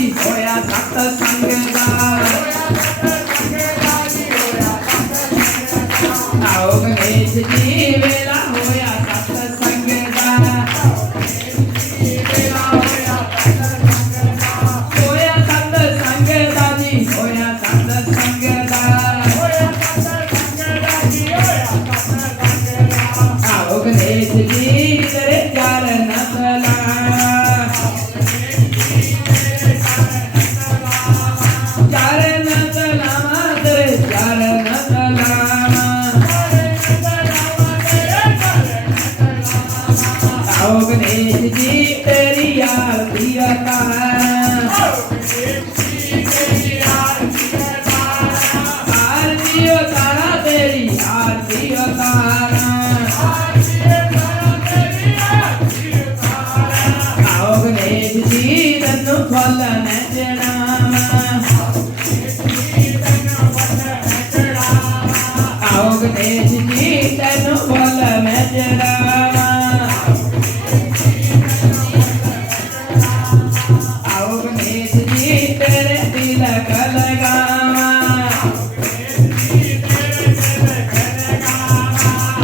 जी होया सत्संग दा आओ गणेश जी वेला होया सत्संग दा होया सत्संग दा जी होया सत्संग दा आओ गणेश जी तेरे चरण सलाम चरण सलाम तेरे चरण सलाम आओ गणेश जी तेरी आरती उतार आरती उतारा तेरी आरती उतारा आओ गणेश जी तन्नू फल मैं चढ़ावा आओ गणेश जी तन्नू फल मैं चढ़ावा आओ गणेश जी तेरे तिलक लगावा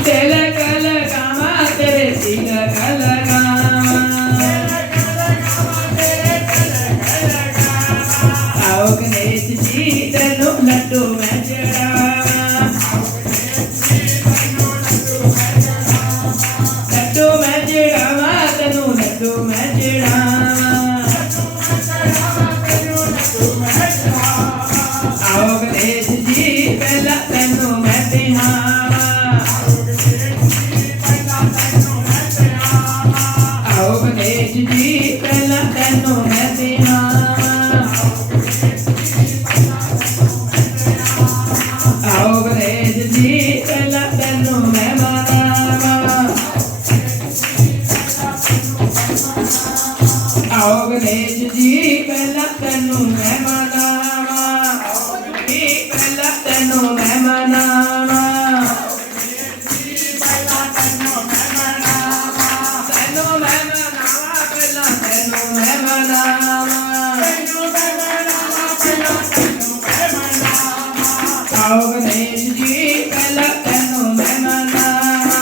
तिलक लगावा तेरे तिलक लगावा आओ गणेश जी तन्नू लड्डू मैं चढ़ावा लड्डू मैं चढ़ावा तन्नू लड्डू मैं चढ़ावा आओ गणेश जी पहला तन्नू मैं तिहावा आओ गणेश जी पहला तन्नू मैं तिहावा आओ गणेश जी पहला तन्नू मैं मनावा आओ गणेश जी पहला तन्नू मैं मनावा पहला तन्नू मैं मनावा तन्नू मैं मनावा पहला तन्नू मैं मनावा आओ गणेश जी पहला तन्नू मैं मनावा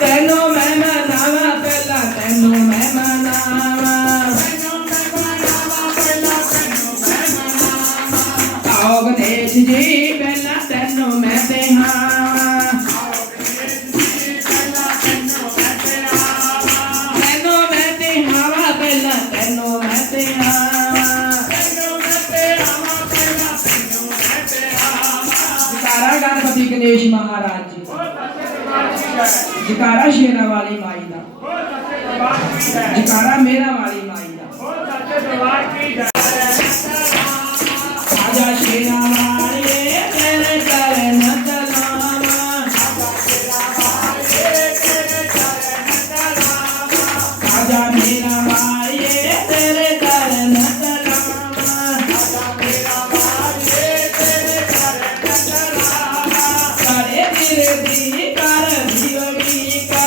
तन्नू मैं मनावा पहला तन्नू मैं मनावा आओ गणेश जी पहला तन्नू मैं तिहावा तन्नू मैं तिहावा पहला तन्नू मैं तिहावा जयकारा गणपति गणेश महाराज जी जयकारा शेरा वाली माई दा जयकारा मेरा वाली माई दा आजा शेरा वाले तेरे चरण सलाम आजा मेरा वाले तेरे चरण सलाम करे तेरे दी कर जीवनी का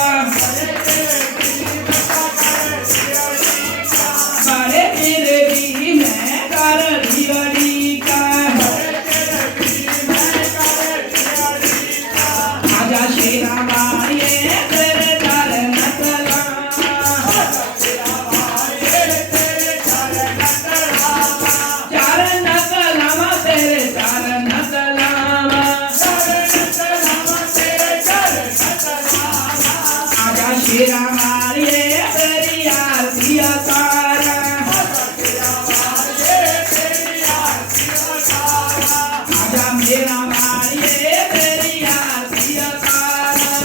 करे तेरे दी मैं कर जीवनी का आजा शेरा वाले तेरे चरण सलाम चरण सलाम तेरे चरण सलाम आजा शेरा वाले तेरी आरती उतारा आजा मेरा वाले तेरी आरती उतारा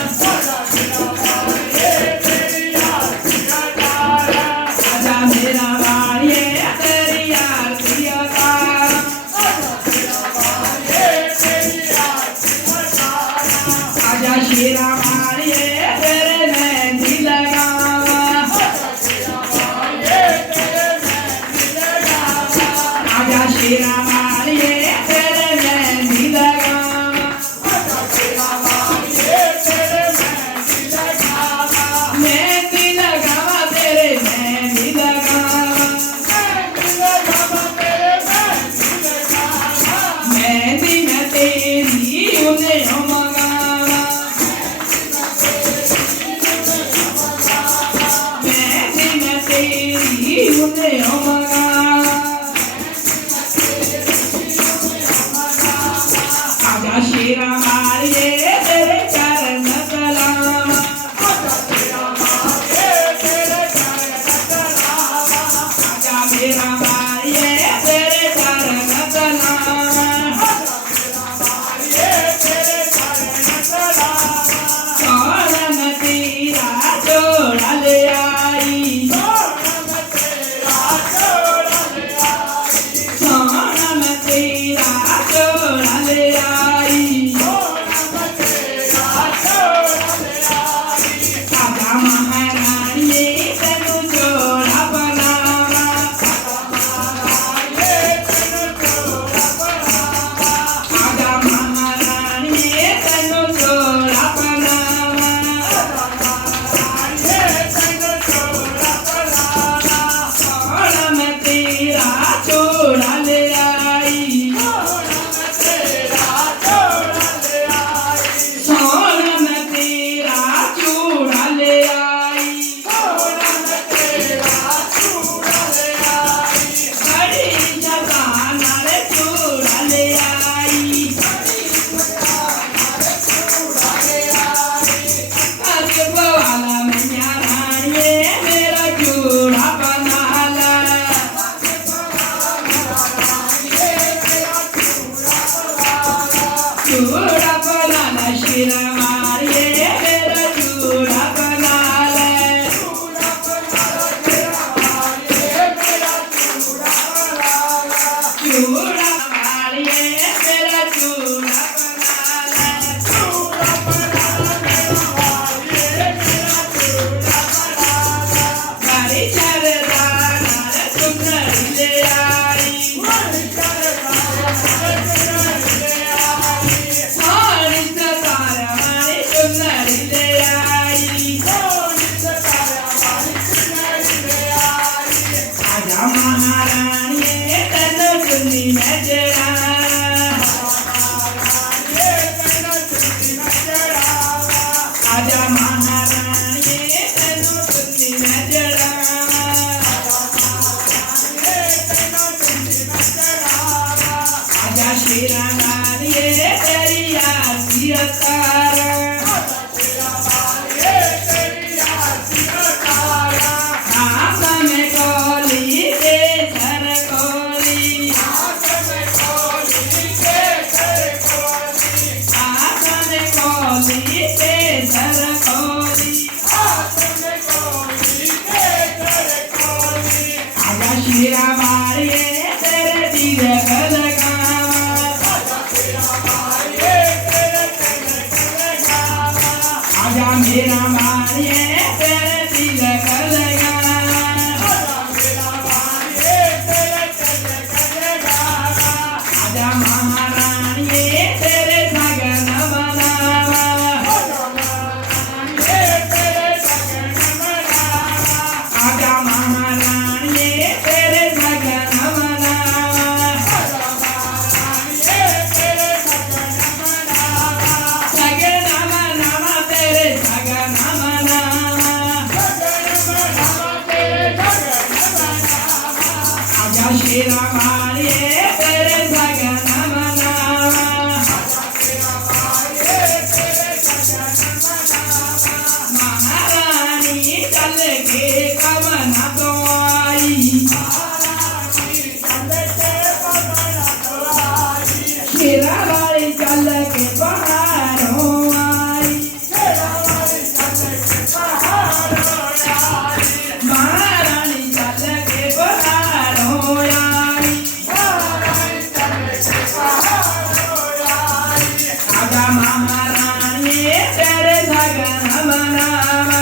आजा मेरा वाले तेरी आरती उतारा आजा शेरा वाले तेरे मेहंदी लगा ने होमगा आजा शेरा मारिए तेरे चरण सलाम आजा शेरा मारिए तेरे चरण सलाम आजा मेरा मारिए तेरे चरण सलाम आजा मेरा मारिए तेरे चरण सलाम सोनम तेरा जोड़ा ले आई सोनम तेरा जोड़ा ले आई सोनम तेरा जोड़ा ले आई सोनम तेरा जोड़ा ले आई आजा महारानी तेनु जोड़ा बनावा आजा महारानी तेनु जोड़ा बनावा सोनम तेरा जोड़ा ले आई सोनम तेरा जोड़ा ले आई बड़ी जगाना रे जोड़ा ले आई अरे वाला मैया रानी मेरा जोड़ा बना ला जोड़ा बना ला शेरा मारिए मेरा जोड़ा बना ले जोड़ा मारिए मेरा जोड़ा बना ले बड़ी चरदाना रे सुंदरी ले आई बड़ी सतारा मारी सुंदरी ले आई आजा महारानी तेनु चुन्नी में जड़ा आजा महारानी तेनु चुन्नी में जड़ा आजा शेरा मारिए तेरी आरती उतारा हाथ में कोली दे धर कोली हाथ में कोली दे धर कोली आजा शेरा मारिए तेरे दिल का लगावा आजा मेरा मारिए तेरे दिल का लगावा आजा महारानी तेरे सगन बनावा आजा महारानी तेरे सगन बनावा सगन बनावा तेरे सगन बनावा आजा शेरा मारिए तेरे सगन बनावा महारानी चल के कवन तो आई शेरा वाली चल के बाहरों आई महारानी चल के बाहरों आई आजा महारानी तेरे सगन बनावा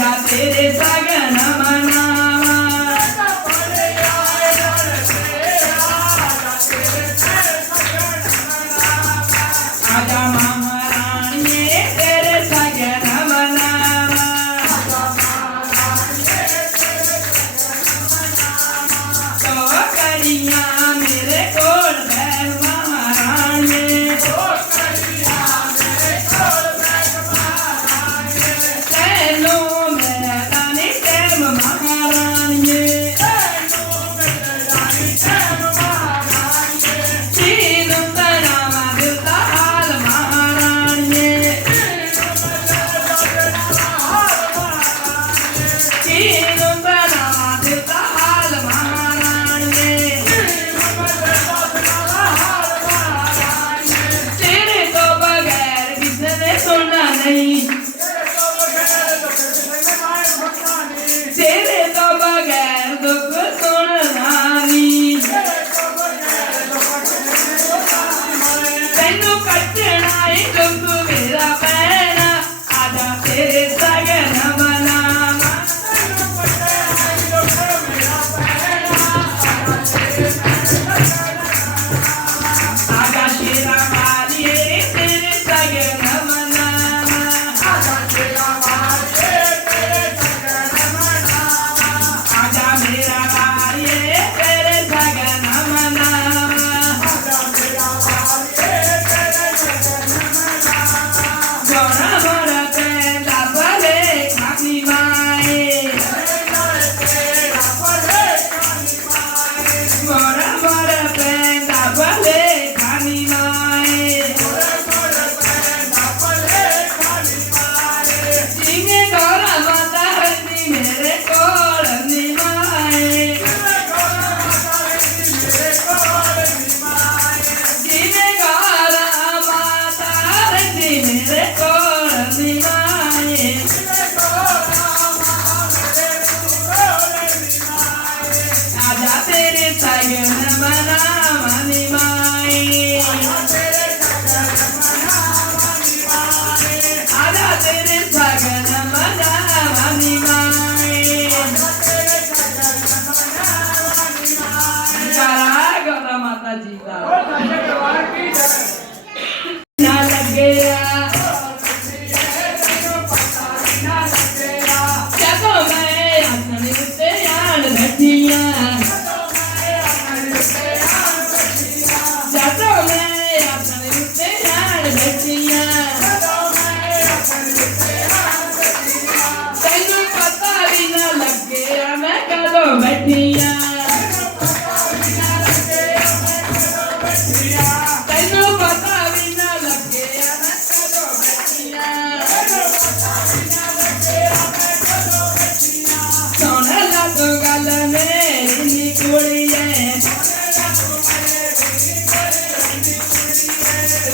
आजा तेरे सगन मनावा आजा महारानी तेरे सगन मनावा तो करिया मेरे कोल बैठ महारानी तेनो मेरा रानी टेम महारानी तीन तनावा दिलता हाल महारानी तीन तनावा दिलता हाल महारानी तेरे तो बगैर किसी ने सुनना नहीं तेरे तो बगैर दुख सुनना नहीं तेनू कटना ही दुख मेरा पैना आजा तेरे सगन मनावा आजा शेरा वालिए तेरे सगन मनावा आजा मेरा वालिए तेरे सगन मनावा जोड़ा मोरा पेंदा भले खानी माए मोरा मोरा पेंदा भले खानी माए जिंगे गौरा माता हरनी मेरे कोल निमाए जिंगे गौरा माता हरनी मेरे कोल निमाए आजा तेरे सगन मनावा निमाए आजा तेरे सगन मनावा निमाए जयकारा गौरा माता जी का ना लगे जदों मैं आसन उत्ते आन बैठिया जदों मैं आसन उत्ते आन बैठिया तैनू पता भी ना लगे मैं कदों बैठिया तैनू पता भी ना लगे मैं कदों बैठिया सुन ला तू गल मेरी कुड़िए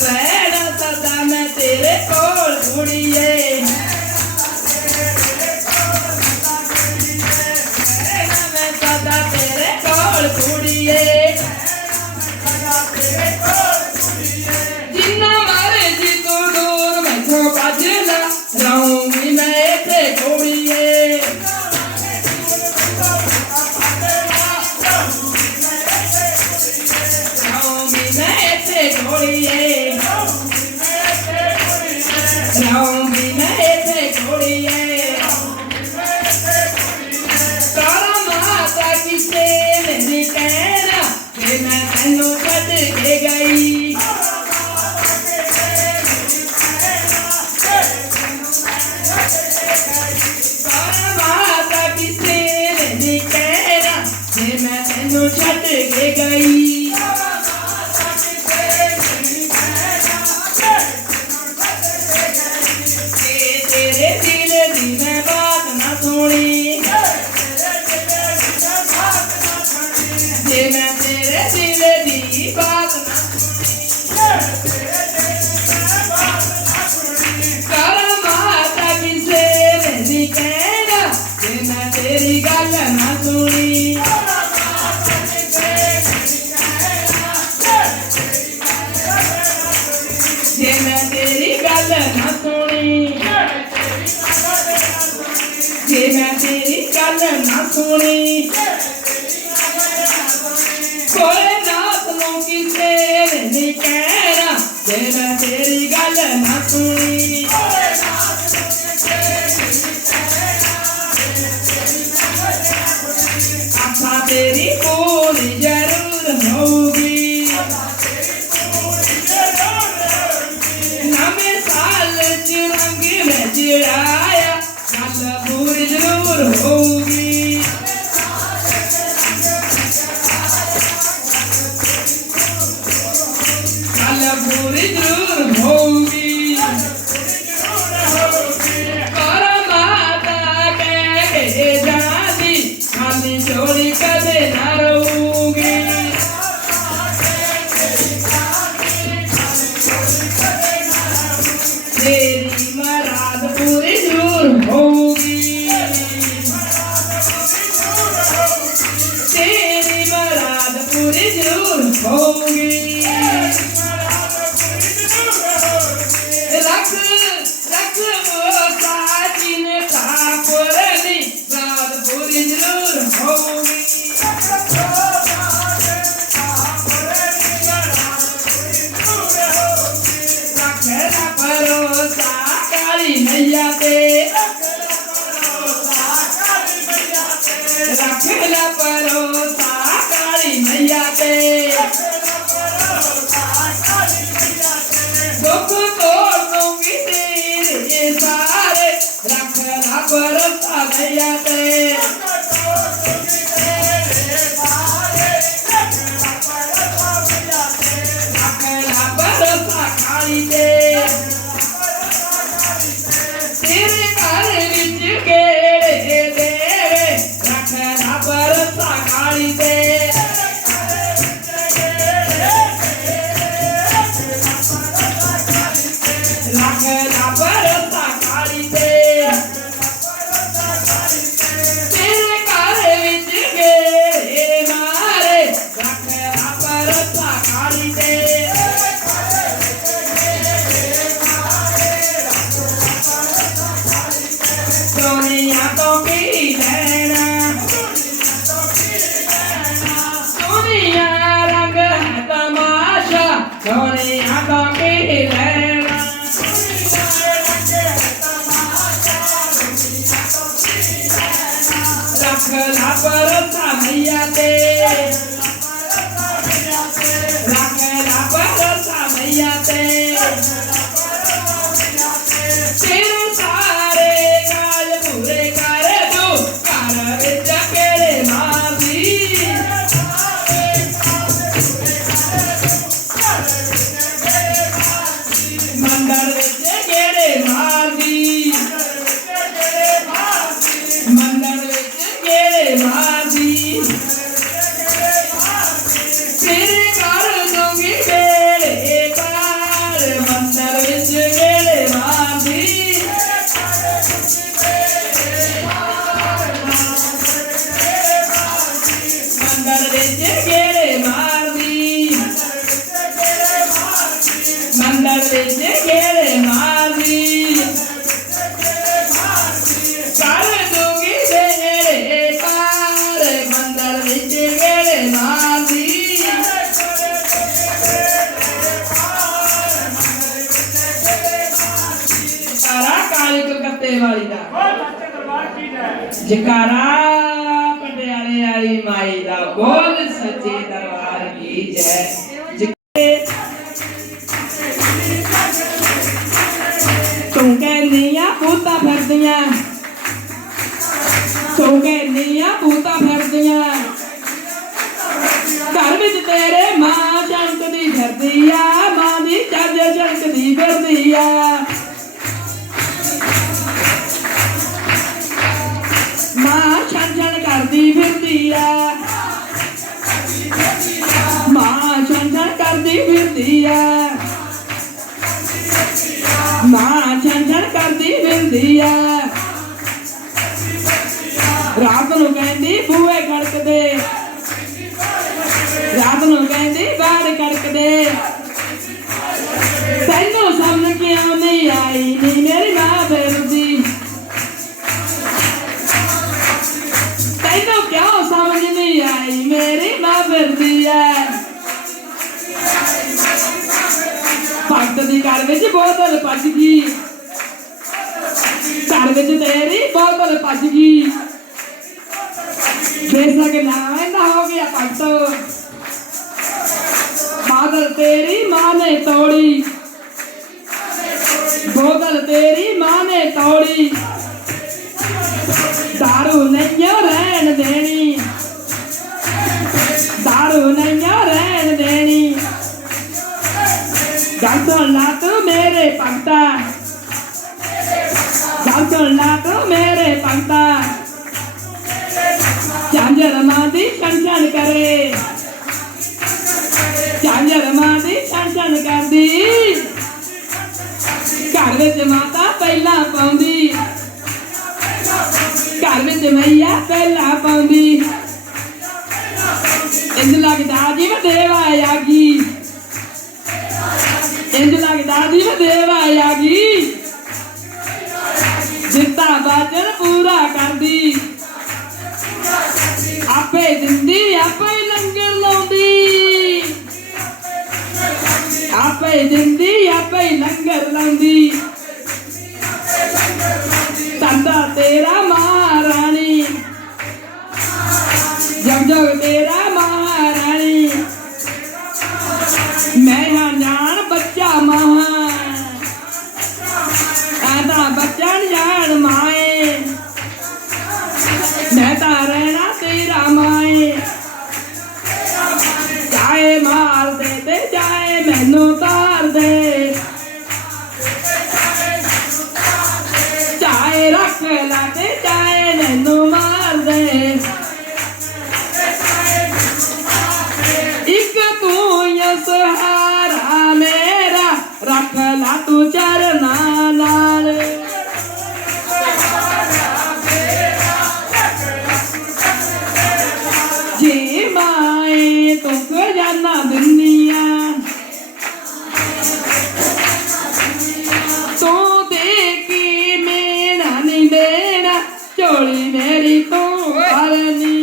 रहना सदा मैं तेरे कोल कुड़िए रहना मैं सदा तेरे कोल कुड़िए जिन्ना मर्जी तू दूर मैथों भज ला रहूंगी मैं इत्थे कुड़िए रहूंगी मैं इत्थे कुड़िए रहूंगी मैं इत्थे कुड़िए तारा माता किसे नहीं कहना कि मैं तैनू छड्ड के गई तारा माता किसे नहीं कहना कि मैं तैनू छड्ड के गई तेरे दिल दी मैं बात ना सुनी जे मैं तेरे दिल दी बात ना सुनी तारा माता किसे नहीं कहना जे मैं तेरी गल ना सुनी जे मैं तेरी गल ना सुनी जे मैं तेरी गल ना सुनी कोई नाथ नो किसे नहीं कहना जे मैं तेरी गल ना सुनी आशा तेरी पूरी जरूर होगी नवे साल रंग में चिड़ाया गल पूरी जरूर होगी गल पूरी जरूर होगी और माता कह के जाती खाली झोली कदे ना रहूंगी तेरी मराद पूरी जरूर होगी तेरी मराद पूरी जरूर होगी रख रख मोसा चिन्ता पुरनी रात पूरी जरूर होगी रखना भरोसा काली मैया पे रखना भरोसा काली मैया पे दुख तोड़ दूंगी तेरे सारे रखना भरोसा मैया पे रखना भरोसा काली पे तेरे घर विच गेड़े देवे रखना भरोसा काली पे रखना भरोसा काली पे तेरे घर विच गेड़े मारे रखना भरोसा काली पे सोनिया तो की लेना सोनिया रंग है तमाशा सोनिया तो की लेना रखना भरोसा मैया पे रखना भरोसा मैया पे तेरे सारे काज पूरे कर दो घर विच केड़े मारदी मंदर विच केड़े मारदी मंदर विच केड़े मारदी तेरे घर दूंगी बेड़े पार मंदर विच केड़े मारदी मंदर विच केड़े मारदी मंदर विच केड़े मारदी कर दूंगी बेड़े पार मंदर विच केड़े मारदी जकारा काली कलकत्ते वाली दा जकारा पटियाले वाली माई दा बोल सच्चे दरबार की जय तू कहनिया पूता फिरदियां तू कहनिया पूता फिरदियां घर विच तेरे मां चमकदी फिरदी आ मां दी चज चमकदी फिरदी आ मां छन छन करदी फिरदी आ मां छन छन करदी फिरदी आ मां छन छन करदी फिरदी आ रात नूं कहंदी बूहे खड़कदे रात नूं कहंदी बाड़ खड़कदे तैनूं समझ क्यों नहीं आई नी मेरी मां फिरदी घर विच बोतल भज गई घर विच तेरी बोतल भज गई बेशक ना इंदा हो गया भगत बादल तेरी मां ने तोड़ी बोतल तेरी मां ने तोड़ी दारू नहीं रहन देनी दारू नहीं रहन देनी गल सुन ला तू मेरे भगता गल सुन ला तू मेरे भगता झांझर मां दी छन छन करे झांझर मां दी छन छन करदी घर विच माता पहला पाउंदी घर विच मैया पहला पाउंदी इंज लगदा जिवें देवा आगी इंज लगदा जिवें देवा आगी दिता वचन पूरा करदी आपे दिंदी आपे लंगर लाउंदी आपे दिंदी आपे लंगर लाउंदी तंदा तेरा महारानी जग जग तेरा महारानी मैं हाँ जान बच्चा महा आदा बच्चा जान माए मैं ता रहना तेरा माए चाहे मार दे ते चाहे मैनू तार दे चाहे रख ला ते चाहे मैनू मार दे एक तू ही सहारा मेरा रख ला तू चरना नाल जी माए तू खजाना दुनिया तू देखी मेरा नहीं देना चोली मेरी तू भरनी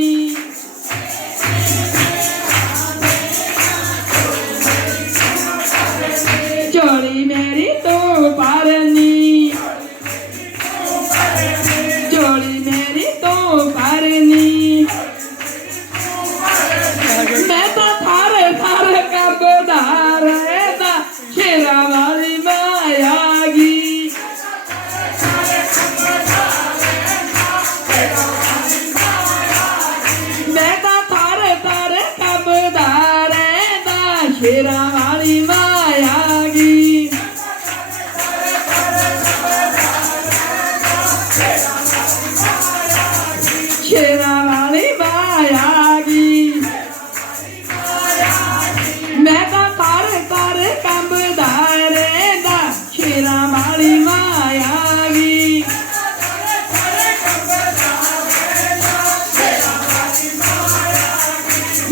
चोली मेरी तो पारनी चोली मेरी तो पारनी मैं तो थारे थारे का गोदार था शेरा वाली मायागी मैं तो थारे थारे का गोदार था शेरा वाली मायागी शेरा वाली मायागी मैं तो तारे तारे कंबदारे दा शेरा वाली मायागी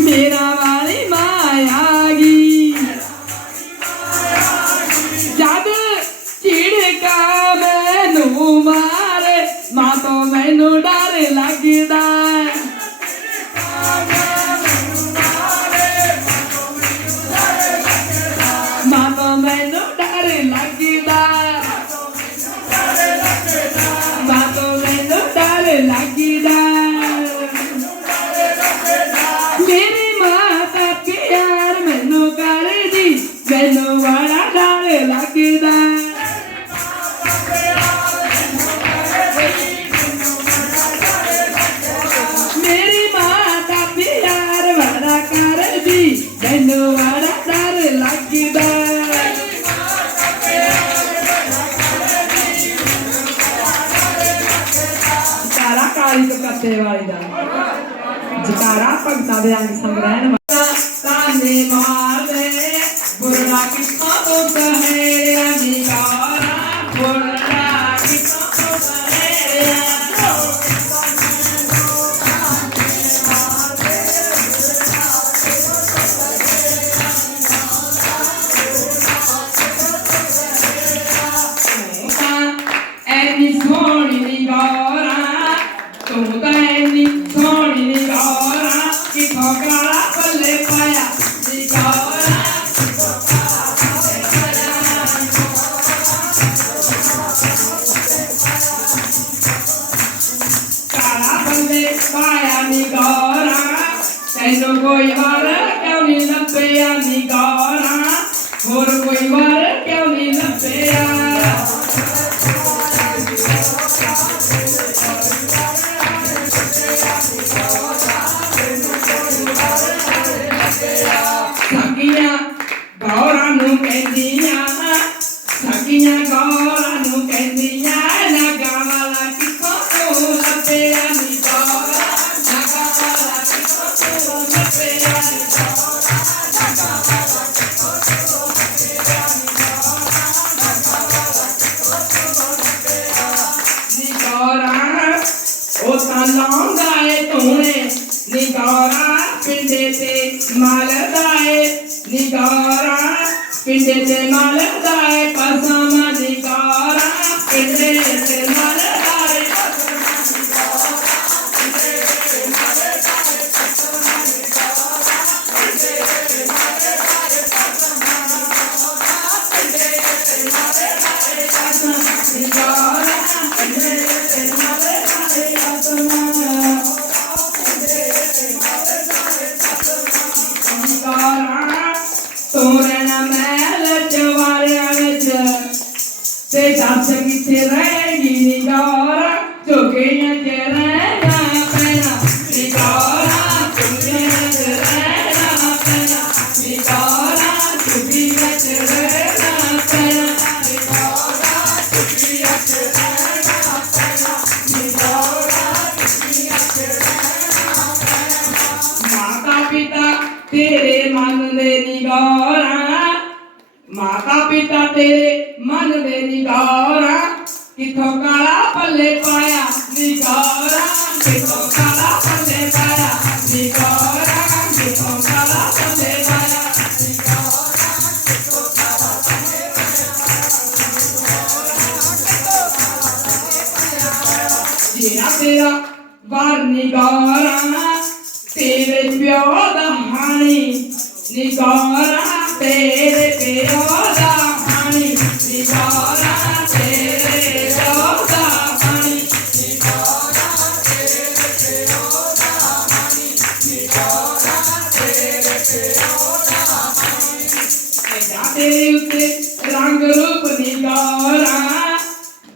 मेरा वाली मायागी जब चिड़का मैनू मारे मां तो मैनू डर लगदा मां तो मैनू डर लगदा मां तो मैनू डर लगदा मेरी माता प्यार मैनू करदी मैनू बड़ा डर लगदा मेरी माता प्यार बड़ा करदी मैनू बड़ा डर लगदा जकारा काली कपते वाली दा जकारा भगतां दे अंग संग रहन वाला ताने मार दे बुरा किस्मत तो कहे अधिकारा बुरा किस्मत तो कहे ऐनी सोनी निगारा तू तो ऐनी सोनी निगारा कि ठोकरा पल्ले पाया निगारा ਪੱਲੇ ਪਾਇਆ ਨੀ ਗੌਰਾ ਤੈਨੂੰ ਕੋਈ ਵਾਰ ਕਿਉਂ ਨੀ ਲੱਭਿਆ ਨੀ ਗੌਰਾ ਹੋਰ ਕੋਈ ਵਾਰ ਕਿਉਂ ਨੀ ਲੱਭਿਆ ਸਖੀਆਂ ਗੌਰਾਂ ਨੂੰ ਕਹਿੰਦੀਆਂ ਸਖੀਆਂ ਗੌਰਾਂ ਨੂੰ ਕਹਿੰਦੀਆਂ ਨਾਗਾ ਵਾਲਾ ਕਿੱਥੋਂ ਤੂੰ ਲੱਭਿਆ ਨੀ ਗੌਰਾ ਨਾਗਾ ਵਾਲਾ ਕਿੱਥੋਂ ਤੂੰ ਲੱਭਿਆ ਨੀ ਗੌਰਾ ਨਾਗਾ ਵਾਲਾ ਕਿੱਥੋਂ ਤੂੰ ਲੱਭਿਆ ਨੀ ਗੌਰਾ ਨਾਗਾ ਵਾਲਾ ਕਿੱਥੋਂ ਤੂੰ ਲੱਭਿਆ ਨੀ ਗੌਰਾ ਉਹ ਤਾਂ ਲਾਉਂਦਾ ਏ ਧੂਣੇ ਨੀ ਗੌਰਾ ਪਿੰਡੇ ਤੇ ਮਲਦਾ ਏ ਨੀ ਗੌਰਾ ਪਿੰਡੇ ਤੇ ਮਲਦਾ ਏ ਪਸਾਮਾ ਨੀ ਗੌਰਾ ਪਿੰਡੇ ਤੇ ਮਲਦਾ ਏ ਪਸਾਮਾ ਨੀ ਗੌਰਾ ਪਿੰਡੇ ਤੇ ਮਲਦਾ ਏ ਪਸਾਮਾ ਨੀ ਗੌਰਾ ਪਿੰਡੇ ਤੇ ਮਲਦਾ ਏ ਪਸਾਮਾ ਨੀ ਗੌਰਾ ਪਿੰਡੇ ਤੇ ਮਲਦਾ ਏ ਪਸਾਮਾ ਨੀ ਗੌਰਾ ਪਿੰਡੇ ਤੇ ਮਲਦਾ ਏ ਪਸਾਮਾ ਤੋਰੇ ਨਾ ਮਹਿਲ ਚਵਾਰਿਆਂ ਵਿੱਚ ਤੇ ਦੱਸ ਕਿੱਥੇ ਰਹੇਗੀ ਨੀ ਗੌਰਾ ਝੁੱਗੀਆਂ ਚ ਰਹਿਣਾ ਪੈਣਾ ਨੀ ਗੌਰਾ ਝੁੱਗੀਆਂ ਚ ਰਹਿਣਾ ਪੈਣਾ ਨੀ ਗੌਰਾ ਝੁੱਗੀਆਂ ਚ ਰਹਿਣਾ ਪੈਣਾ ਨੀ ਗੌਰਾ ਝੁੱਗੀਆਂ ਚ ਰਹਿਣਾ ਪੈਣਾ ਨੀ ਗੌਰਾ ਝੁੱਗੀਆਂ ਚ ਰਹਿਣਾ ਪੈਣਾ ਮਾਤਾ ਪਿਤਾ ਤੇਰੇ ਮਨ ਦੇ ਨੀ ਗੌਰਾ ਮਾਤਾ ਪਿਤਾ ਤੇਰੇ ਮਨ ਦੇ ਨੀ ਗੌਰਾ ਕਿੱਥੋਂ ਕਾਲਾ ਪੱਲੇ ਪਾਇਆ ਨੀ ਗੌਰਾ ਕਿੱਥੋਂ ਕਾਲਾ ਪੱਲੇ ਪਾਇਆ ਨੀ ਗੌਰਾ ਕਿੱਥੋਂ ਕਾਲਾ ਪੱਲੇ ਪਾਇਆ ਨੀ ਗੌਰਾ ਕਿੱਥੋਂ ਕਾਲਾ ਪੱਲੇ ਪਾਇਆ ਜਿਹੜਾ ਤੇਰਾ ਵਰ ਨੀ ਗੌਰਾ ਤੇਰੇ ਪਿਓ ਦਾ ਹਾਣੀ ਨੀ ਗੌਰਾ ਤੇਰੇ ਪਿਓ ਦਾ ਹਾਣੀ ਨੀ ਗੌਰਾ ਤੇਰੇ ਪਿਓ ਦਾ ਹਾਣੀ ਨੀ ਗੌਰਾ ਤੇਰੇ ਪਿਓ ਦਾ ਹਾਣੀ ਨੀ ਗੌਰਾ ਤੇਰੇ ਪਿਓ ਦਾ ਹਾਣੀ ਤੇਰੇ ਉੱਤੇ ਰੰਗ ਰੂਪ ਨੀ ਗੌਰਾ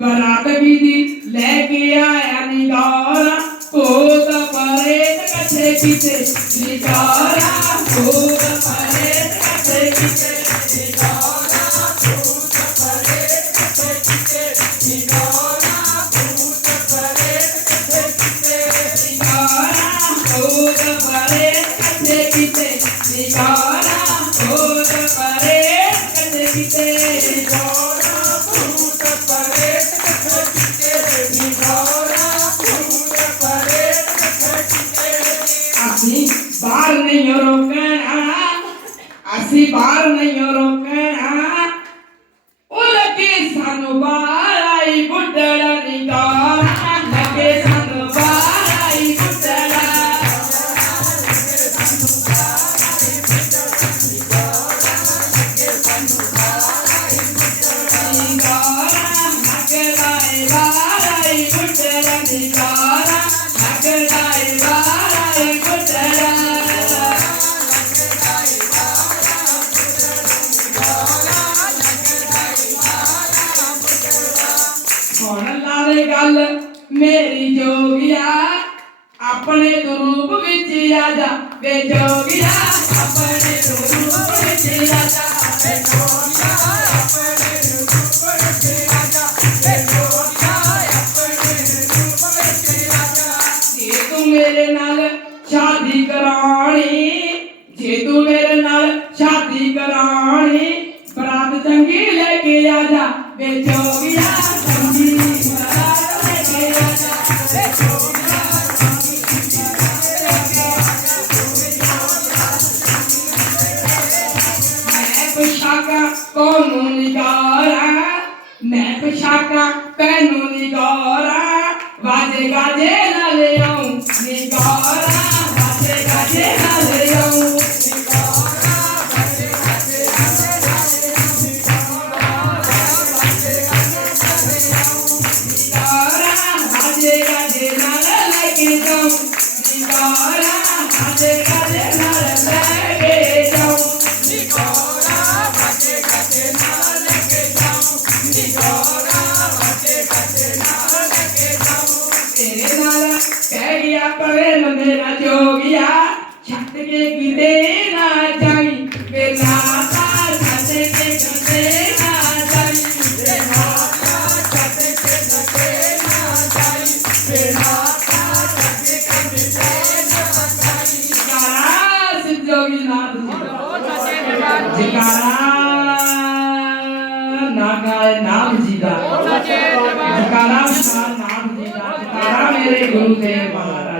ਬਰਾਤ ਵੀ ਲੈ ਕੇ ਆਇਆ ਨੀ ਗੌਰਾ ਭੂਤ ਪਰੇਤ ਕੱਠੇ ਕੀਤੇ ਨੀ ਗੌਰਾ ਭੂਤ ਪਰੇਤ ਕੱਠੇ ਕੀਤੇ ਨੀ ਗੌਰਾ ਭੂਤ ਪਰੇਤ ਕੱਠੇ ਕੀਤੇ ਨੀ ਗੌਰਾ ਭੂਤ ਪਰੇਤ ਕੱਠੇ ਕੀਤੇ ਨੀ ਗੌਰਾ ਭੂਤ ਪਰੇਤ ਕੱਠੇ ਕੀਤੇ ਨੀ ਗੌਰਾ ਭੂਤ ਪਰੇਤ ਕੱਠੇ ਕੀਤੇ ਨੀ ਗੌਰਾ ਭੂਤ ਪਰੇਤ ਕੱਠੇ ਕੀਤੇ ਨੀ ਗੌਰਾ ਅਸੀਂ ਬਾਹਰ ਨਹੀਂ ਰੋਕਣਾ ਅਸੀਂ ਬਾਹਰ ਨਹੀਂ ਰੋਕਣਾ ਉਹ ਲੱਗੇ ਸਾਨੂੰ ਬਾਹਰ ਆਈ ਬੁੱਢੜਾ ਨੀ ਗੌਰਾ ਲੱਗੇ ਸਾਨੂੰ ਬਾਹਰ ਆਈ ਬੁੱਢੜਾ ਗੱਲ ਮੇਰੀ ਜੋਗਿਆ ਆਪਣੇ ਰੂਪ ਵਿੱਚ ਆ ਜਾ ਵੇ ਜੋਗਿਆ ਆਪਣੇ ਰੂਪ ਵਿੱਚ ਆ ਜਾ ਵੇ ਜੋਗਿਆ ਆਪਣੇ ਰੂਪ ਵਿੱਚ ਆ ਜਾ ਵੇ ਜੋਗਿਆ ਆਪਣੇ ਰੂਪ ਵਿੱਚ ਆ ਜਾ ਜੇ ਤੂੰ ਮੇਰੇ ਨਾਲ ਸ਼ਾਦੀ ਕਰਾਣੀ ਜੇ ਤੂੰ ਮੇਰੇ ਨਾਲ ਸ਼ਾਦੀ ਕਰਾਣੀ ਬਰਾਤ ਚੰਗੀ ਲੈ ਕੇ ਆ ਜਾ ਵੇ ਜੋਗਿਆ ਚੰਗੀ ਕੋਨੂੰ ਨੀ ਗੌਰਾ ਮੈਂ ਪੁਛਾਕਾਂ ਤੈਨੂੰ ਨੀ ਗੌਰਾ ਵਾਜੇ ਗਾਜੇ ਨਾਲ ਆਉਂ ਨੀ ਗੌਰਾ ਵਾਜੇ ਗਾਜੇ ਨਾਲ ਆਉਂ ਨੀ ਗੌਰਾ ਵਾਜੇ ਗਾਜੇ ਨਾਲ ਆਉਂ ਨੀ ਗੌਰਾ ਵਾਜੇ ਗਾਜੇ ਨਾਲ ਆਉਂ ਨੀ ਗੌਰਾ ਵਾਜੇ ਗਾਜੇ ਨਾਲ ਲੈ ਕੇ ਜਾਉਂ ਜਾਉ ਨਿਕੋਰਾ ਸਾਡੇ ਕਦੇ ਨਾਲ ਲੈ ਕੇ ਜਾਉ ਨਿਕੋਰਾ ਸਾਡੇ ਕਦੇ ਨਾਲ ਲੈ ਕੇ ਜਾਉ ਨਿਕੋਰਾ ਸਾਡੇ ਕਦੇ ਨਾਲ ਲੈ ਕੇ ਜਾਉ ਤੇਰੇ ਨਾਲ ਕਹਿ ਗਿਆ ਪਵੇ ਮੇਰਾ ਜੋਗਿਆ ਛੱਡ ਕੇ ਕਿਤੇ ਨਾ ਜਾਈ ਵੇ ਨਾਤਾ ਛੱਡ ਕੇ ਕਿਤੇ ਨਾ ਜਾਈ ਵੇ ਨਾਤਾ ਛੱਡ ਕੇ ਕਿਤੇ ਨਾ ਜਾਈ ਵੇ ਨਾਤਾ ਛੱਡ ਕੇ ਕਿਤੇ ਨਾ ਜਾਈ ਜਕਾਰਾ ਸਿੱਧੋਗੀ ਨਾਥ ਜੀ ਜਕਾਰਾ ਨਾਗਾਏ ਨਾਮ ਜੀ ਦਾ ਜਕਾਰਾ ਨਾਮ ਜੀ ਦਾ ਜਕਾਰਾ ਮੇਰੇ ਗੁਰੂ ਦੇਵ ਮਹਾਰਾਜ